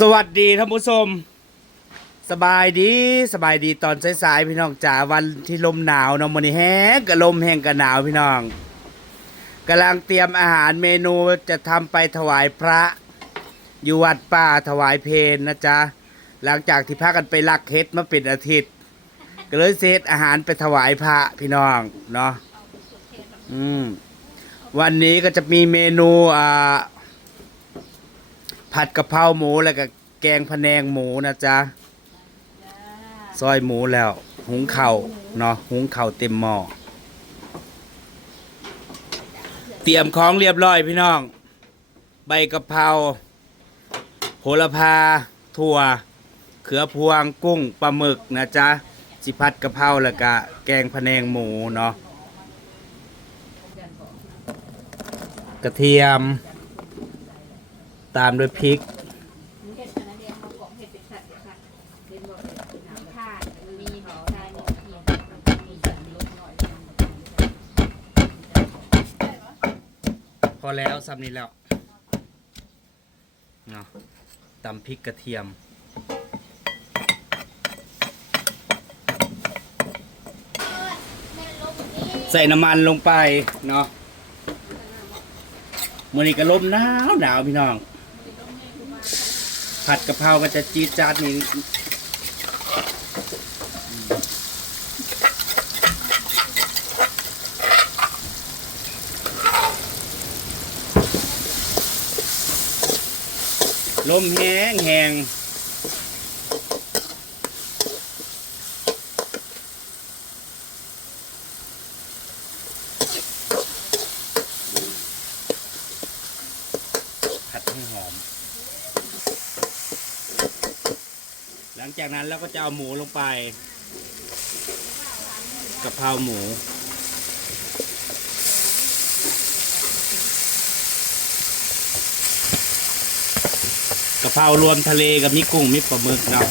สวัสดีท่านผู้ชม สบายดีสบายดีตอนสายๆพี่น้องจ๋าวันที่ลมหนาวเนาะมื้อนี้แห้งกับลมแห้งกับหนาวพี่น้องกำลังเตรียมอาหารเมนูจะทำไปถวายพระ อยู่วัดป่าถวายเพลนะจ๊ะหลังจากที่พากันไปลักเฮ็ดมาเป็นอาทิตย์ ก็เลยเซตอาหารไปถวายพระพี่น้องเนาะอืมวันนี้ก็จะมีเมนูอ่า ผัดกะเพราหมูแล้วก็แกงพะแนงหมูนะจ๊ะซอยหมูแล้ว หุงเข่าวเนาะหุงเข่าวเต็มหม้อเตรียมของเรียบร้อยพี่น้อง ใบกะเพราโหระพา ถั่ว เขือพวงกุ้งปลาหมึกนะจ๊ะสิผัดกะเพราแล้วก็แกงพะแนงหมูเนาะกระเทียม ตามด้วยพริก พอแล้วซ้ำนี้แล้วเนาะตำพริกกระเทียมใส่น้ำมันลงไปเนาะมื่อนี้ก็ลมหนาวหนาวพี่น้อง ผัดกะเพรา มันจะจี๊ดจ๊าดนี่ลมแห้งแห้งผัดให้หอม หลัง จากนั้นเราก็จะเอาหมูลงไปกะเพราหมู กะเพรารวมทะเลกับมีกุ้งมีปลาหมึกเนาะ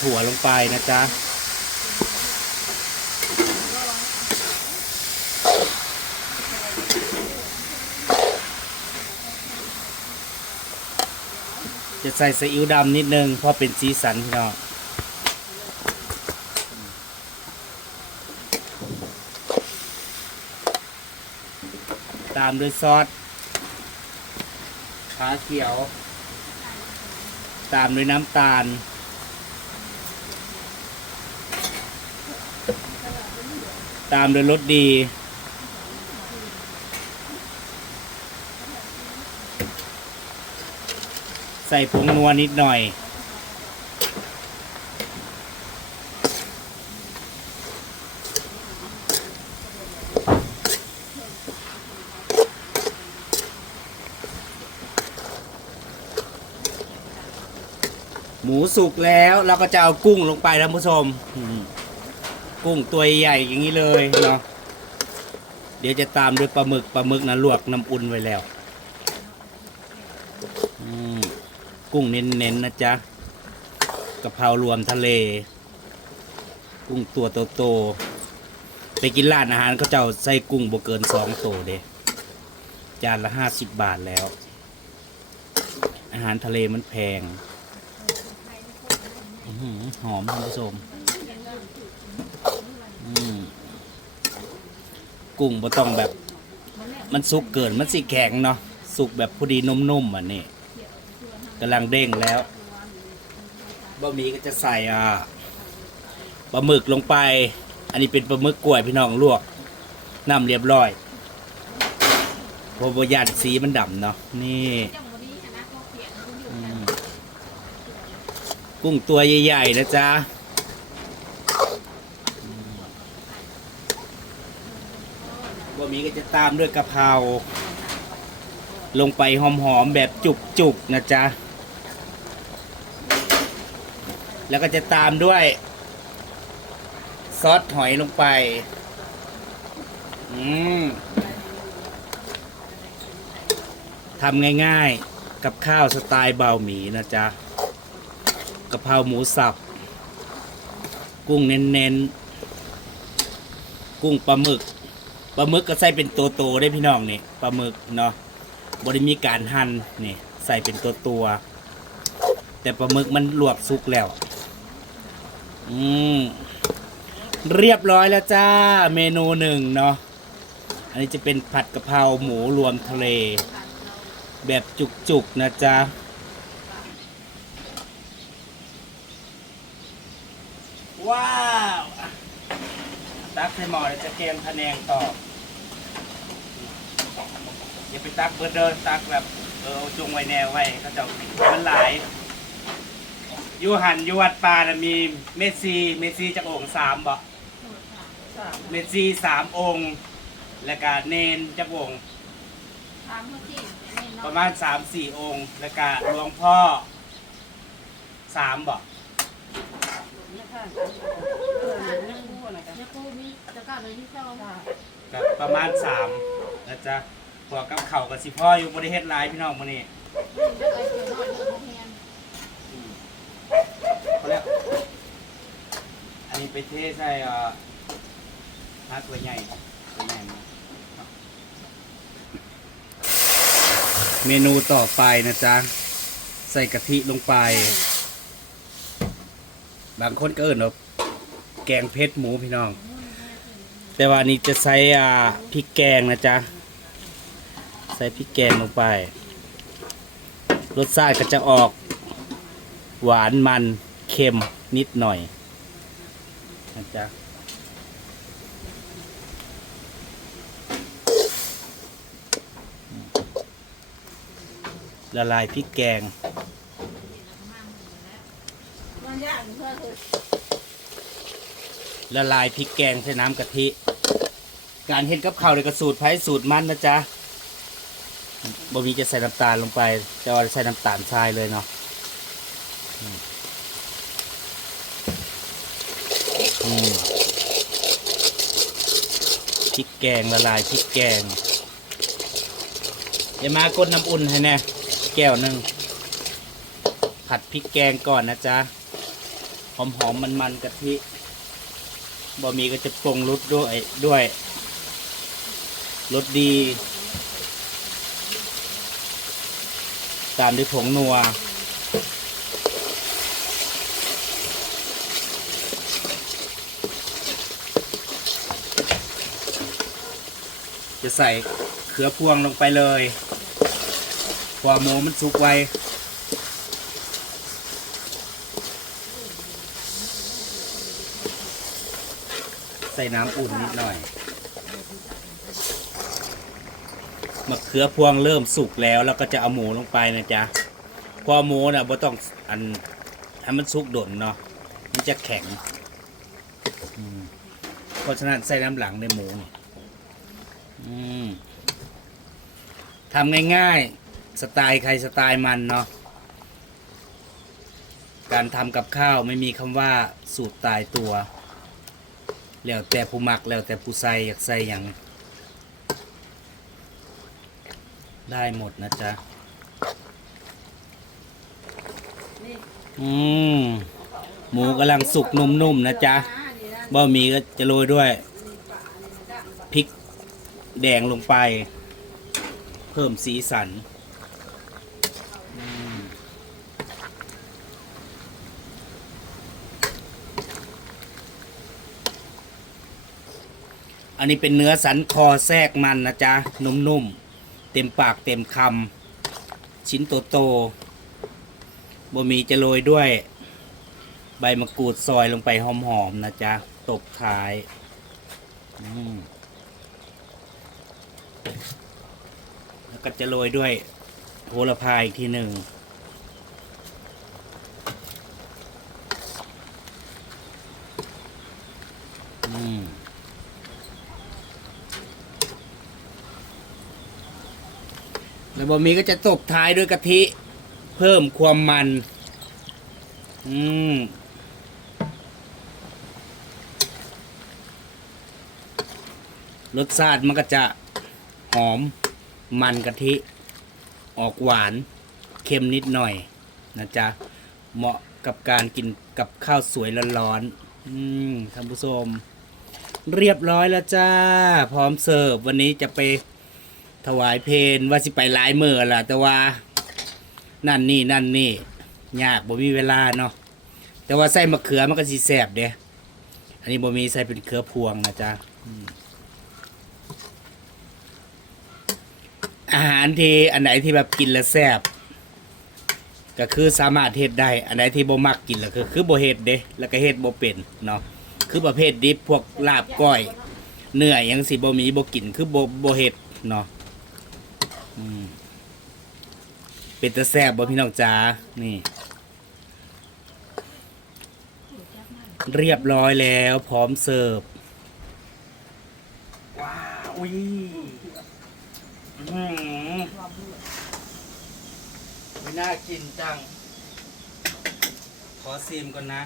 ถั่วลงไปนะจ๊ะจะใส่ซีอิ๊วดำนิดนึงเพราะเป็นสีสันพี่น้องตามด้วยซอสขาเขียว ตามด้วยน้ำตาล ตามด้วยรสดีใส่ผงนัวนิดหน่อย หมูสุกแล้วเราก็จะเอากุ้งลงไปท่านผู้ชม กุ้งตัวใหญ่อย่างนี้เลยเนาะเดี๋ยวจะตามด้วยปลาหมึกปลาหมึกนะลวกน้ำอุ่นไว้แล้วกุ้งเน้นๆนะจ๊ะกะเพรารวมทะเล กุ้งตัวโตๆไปกินร้านอาหารเขาเจ้าใส่กุ้งบ่เกินสองโตเด้จานละห้าสิบบาทแล้ว อาหารทะเลมันแพงหอมท่านผู้ชมอืม กุ้งบ่ต้องแบบ มันสุกเกินมันสิแข็งเนาะสุกแบบพอดีนุ่มๆอะนี่กำลังเด้งแล้วบะหมี่ก็จะใส่อ่าปลาหมึกลงไป อันนี้เป็นปลาหมึกกล้วยพี่น้องลวกน้ำเรียบร้อยพอบยานสีมันดำเนาะนี่กุ้งตัวใหญ่ๆนะจ๊ะอืม บะหมี่ก็จะตามด้วยกะเพราลงไปหอมๆแบบจุกๆนะจ๊ะ แล้วก็จะตามด้วย ซอสหอยลงไป อืมทำง่ายๆกับข้าวสไตล์เบาหมีนะจ๊ะกะเพราหมูสับ กุ้งเน้นๆ กุ้งปลาหมึก ปลาหมึกก็ใส่เป็นตัวโตๆได้พี่น้องนี่ปลาหมึกเนาะบริมีการหั่นนี่ใส่เป็นตัวตัวๆแต่ปลาหมึกมันลวกสุกแล้ว อืมเรียบร้อยแล้วจ้า เมนูหนึ่งเนาะอันนี้จะเป็นผัดกะเพราหมูรวมทะเล แบบจุกๆนะจ๊ะว้าว ตักใส่หม้อแล้วจะแกงพะแนงต่อ อย่าไปตักเบอร์เดินตักแบบเออเอาจงไว้แนวไว้เขาจะมันหลายอยูหันอยูวัดปลานะมีเมสซีเมสซีจากองค์สามบ่เมสซีสามองค์ และก็เนนจากองค์ถามเขาสิแม่นประเนาะมาณสามสี่องค์ แล้วก็หลวงพ่อสามบ่จะกูมีจะกล้าเลยที่สองก็ประมาณสามนะจ๊ะ พวกกับเข่าวกับสิพ่ออยู่บริเฮ็ดหลายพี่น้องมื้อนี้จะไอ้เกี่ยวน้อยเรื่องแทนเขาเรียกอันนี้ไปเทใส่เอ่อฮักตัวใหญ่ตัวใหญ่มาเมนูต่อไปนะจ๊ะ ใส่กะทิลงไป บางคนก็เอิ้นว่าแกงเผ็ดหมูพี่น้อง แต่ว่าอันนี้จะใส่อ่าพริกแกงนะจ๊ะ ใส่พริกแกงลงไป รสชาติก็จะออก หวานมันเค็มนิดหน่อยนะจ๊ะละลายพริกแกง ละลายพริกแกงใส่น้ำกะทิ การเห็ดกับข้าวเลยกระสูตรไผ่สูตรมันนะจ๊ะ บ่มีจะใส่น้ำตาลลงไป จะใส่น้ำตาลทรายเลยเนาะพริกแกงละลายพริกแกงเดี๋ยวมากดน้ำอุ่นให้แน่แก้วหนึ่งผัดพริกแกงก่อนนะจ๊ะ หอมๆมันๆกะทิบะหมี่ก็จะปรุงรสด้วยด้วยรสดี ตามด้วยผงนัว จะใส่เขือพวงลงไปเลยพอหมูมันสุกไวใส่น้ำอุ่นนิดหน่อย มะเขือพวงเริ่มสุกแล้วแล้วก็จะเอาหมูลงไปนะจ๊ะพอหมูนะบ่ต้องอันให้มันสุกดนเนาะมันจะแข็งเพราะฉะนั้นใส่น้ำหลังในหมูนี่ทำง่ายๆ สไตล์ใครสไตล์มันเนาะการทำกับข้าวไม่มีคำว่าสูตรตายตัว แล้วแต่ผู้มักแล้วแต่ผู้ใส่อยากใส่อย่าง ได้หมดนะจ๊ะ อืม หมูกำลังสุกนุ่มๆนะจ๊ะบะหมี่ก็จะโรยด้วยพริกแดงลงไป เพิ่มสีสันอืมอันนี้เป็นเนื้อสันคอแทรกมันนะจ๊ะ นุ่มๆ เต็มปากเต็มคำชิ้นโตโตบะหมี่จะโรยด้วย ใบมะกรูดซอยลงไปหอมๆนะจ๊ะ ตบท้ายแล้วก็จะโรยด้วยโหระพาอีกทีหนึ่ง แล้วบะหมี่ก็จะตบท้ายด้วยกะทิ เพิ่มความมัน อืมรสชาติมันก็จะหอมมันกะทิ ออกหวานเค็มนิดหน่อยนะจ๊ะ เหมาะกับการกินกับข้าวสวยร้อนๆอืมท่านผู้ชม เรียบร้อยแล้วจ้า พร้อมเสิร์ฟวันนี้จะไป ถวายเพลนว่าสิไปหลายมือล่ะ แต่ว่า นั่นนี่นั่นนี่ยากบ่มีเวลาเนาะแต่ว่าใส่มะเขือมันก็สิแซ่บเด้อันนี้บ่มีใส่เป็นเขือพวงนะจ๊ะอาหารที่อันไหนที่แบบกินแล้วแซบก็คือสามารถเฮ็ดได้ อันไหนที่บ่มักกินแล้วคือคือบ่เฮ็ดเด้แล้วก็เฮ็ดบ่เป็นเนาะคือประเภทดิบพวกลาบก้อยเนื้อยังสิบ่มีบ่กินคือบ่บ่เฮ็ดเนาะ เป็นตะแซบบ่พี่น้องจ๋านี่ เรียบร้อยแล้วพร้อมเสิร์ฟ ว้าวอุ้ยอื้อหือไม่น่ากินจัง ขอซีมก่อนนะ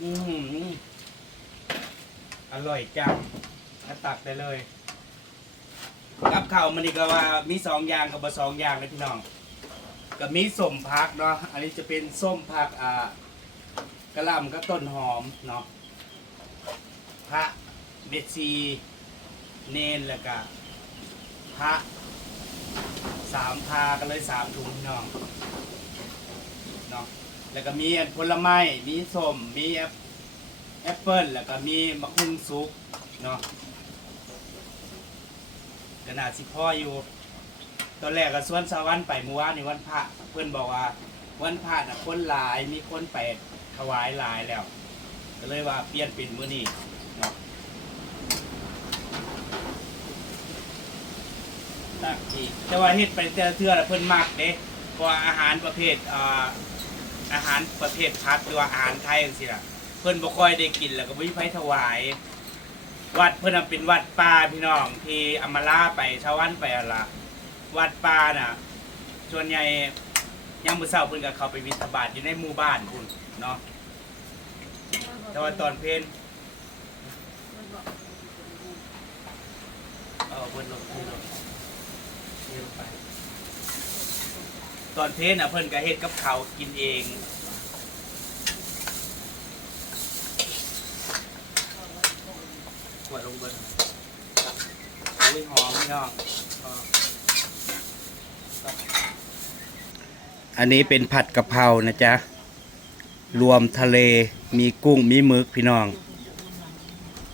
อือหืออร่อยจังมาตักได้เลย กับข้าวมันนี่ก็ว่ามีสองอย่างกับบสองอย่างเลยพี่น้องก็มีส้มพักเนาะอันนี้จะเป็นส้มพักอ่ากระหล่ำกับต้นหอมเนาะพระเมซีเนนแล้วก็พระสามพากันเลยสามถุงพี่น้องเนาะแล้วก็มีผลไม้มีส้มมีแอปแอปเปิ้ลแล้วก็มีมะคุงสุกเนาะ ขนาดสิพ่ออยู่ ตอนแรกก็สวนสวรรค์ไปเมื่อวานนี่วันพระเพื่อนบอกว่า วันพระน่ะคนหลายมีคนไปถวายหลายแล้ว ก็เลยว่าเปลี่ยนเป็นมื้อนี้เนาะตักอีกแต่ว่าเฮ็ดไปแต่ละเทื่อละเพิ่นมักเด้เพราะว่าอาหารประเภทอ่าอาหารประเภทพัดหรือว่าอาหารไทยจังซี่ล่ะเพิ่นบ่ค่อยได้กินแล้วก็บ่มีไผถวาย วัดเพื่อนนะเป็นวัดป่าพี่น้องที่อำมาลาไปชาววันไปอะละวัดป่าน่ะ ส่วนใหญ่ยังมือเศร้าเพิ่นก็เขาไปวิทบาทอยู่ในหมู่บ้านพุ่นเนาะแต่ว่าตอนเพลนเออเพิ่นลงเพิ่นลงเพิ่นลงไป ตอนเพลนน่ะเพิ่นก็เฮ็ดกับเขาวกินเอง ขวดลงเบิร์อุ้ยหอมพี่น้องอันนี้เป็นผัดกะเพรานะจ๊ะ รวมทะเลมีกุ้งมีหมึกพี่น้อง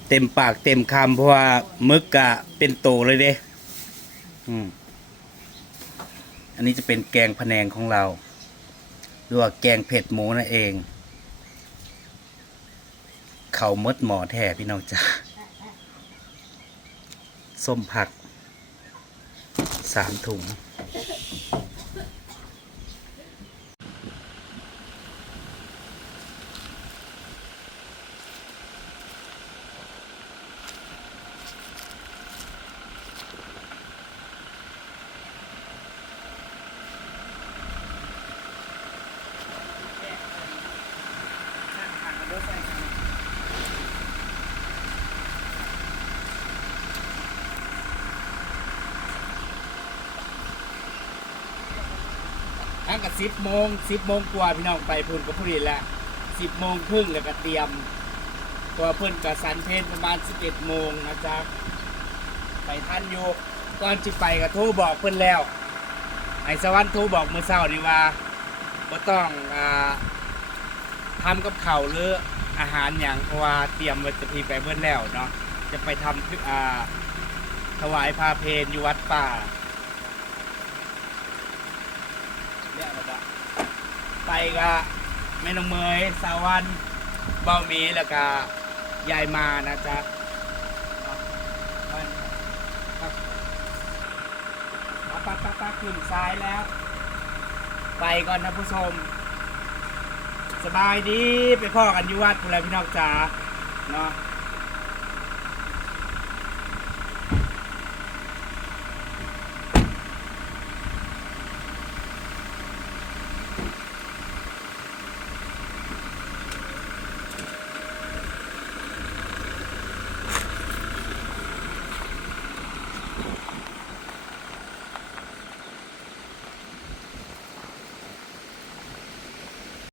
เต็มปากเต็มคำเพราะว่าหมึกกะเป็นโตเลยเด้อืมอันนี้จะเป็นแกงพะแนงของเราหรือว่าแกงเผ็ดหมูนั่นเอง เขามดหมอแท้พี่น้องจ้า ส้มผักสามถุง ตั้งแต่สิบโมงสิบโมงกว่าพี่น้องไปพุ่นก็พุ่นแหละสิบโมงครึ่งแล้วก็เตรียมตัวเพิ่นกับสันเพนประมาณสิบเอ็ดโมงนะจ๊ะไปท่านอยู่ก่อนจิไปก็โทรบอกเพิ่นแล้วไอสวรรค์โทรบอกเมื่อเช้านี่ว่าก็ต้องอ่าทำกับเข้าหรืออาหารอย่างเพราะว่าเตรียมไว้จะพีไปเมื่อแล้วเนาะจะไปทำอ่าถวายพาเพนอยู่วัดป่า เนี่ยแล้วก็ไปก็แม่น้องเมยสาวันเบามีแล้วก็ยายมานะจ๊ะเอาปักปักปักขึ้นซ้ายแล้ว ไปก่อนนะผู้ชม สบายดีไปพ่อกันอยู่วัดคุณแล้วพี่น้องจ๋าเนาะ